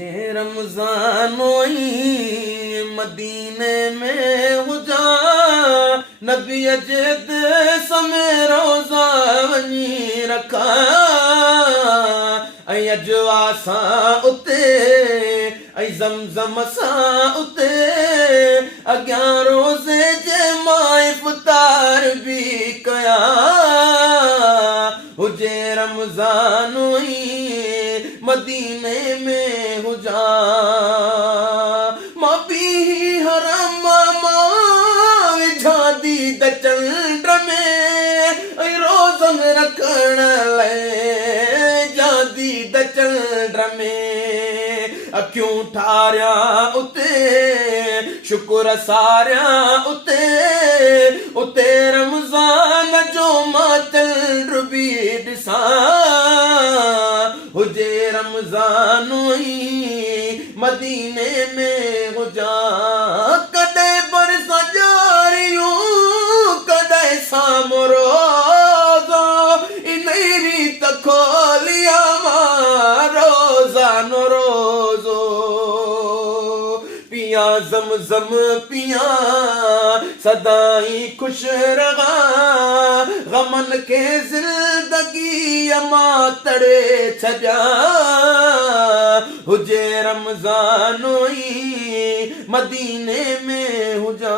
ये रमजानोई मदीने में हुजा नबी अजद समय रोजा वनी रखा ऐं अजवा सां उते ऐं ज़मज़म सां उते अॻियां रोज़े जे मां इफ़्तार बि कया हुजे रमज़ानोई मदीने में हुजा मां बि हरम मां विझां दीद चंड में ऐं रोज़न रखण लाइ जा दीद चंड में अखियूं ठारियां उते शुक्र सारियां उते उते रमज़ान जो मां चंड बि ॾिसां हुजे रमज़ानोई मदीने में हुजा कॾहिं बरस ॼारियूं कॾहिं साम्हूं रोज़ो इन रीत खोलिया मां रोज़ानो रोज़ो पिया ज़मज़म पिया सदाई खुश रहा गमन के ज़िंदगी मां तड़े छॾिया हुजे रमज़ानोई मदीने में हुजा।